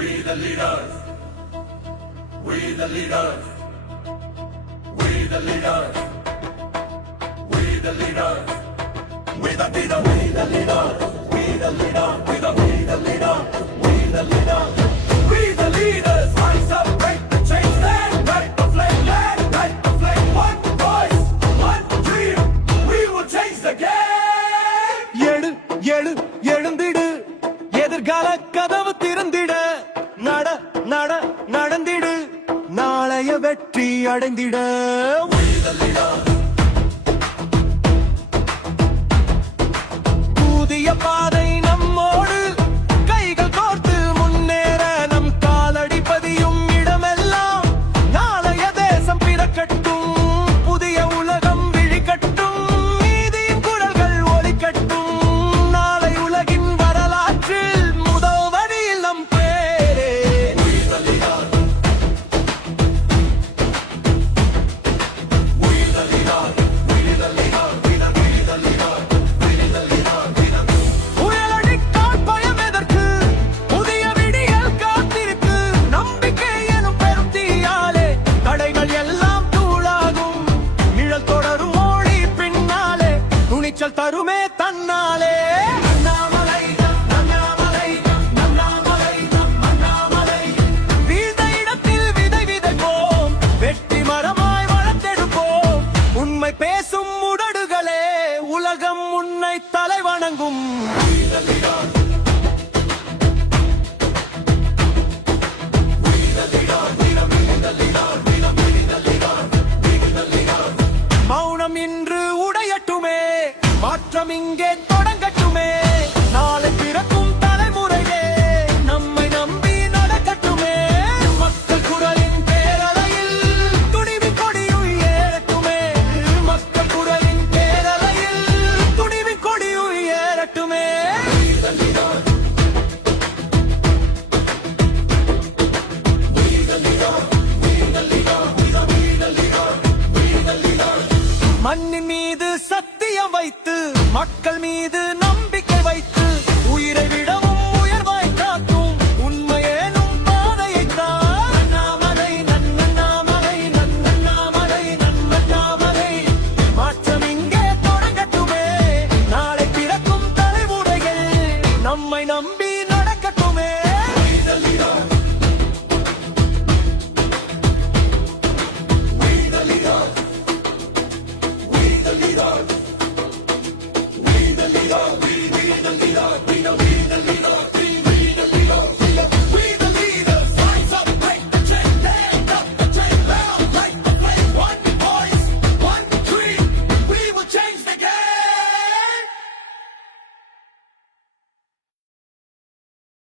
We the leaders. We the leaders. We the leaders. We the leaders. We the leader. We the leader. We the leader. We the leader. We the leader. We the leaders. Rise up, break the chains, stand, light the flame, light the flame. One voice, one dream. We will change the game. எழு எழு எழுந்திடு, எதிர்கால கதவு திறந்திட, நட நட நடந்திடு, நாளைய வெற்றி அடைந்திட. We the leaders. புதிய பாதை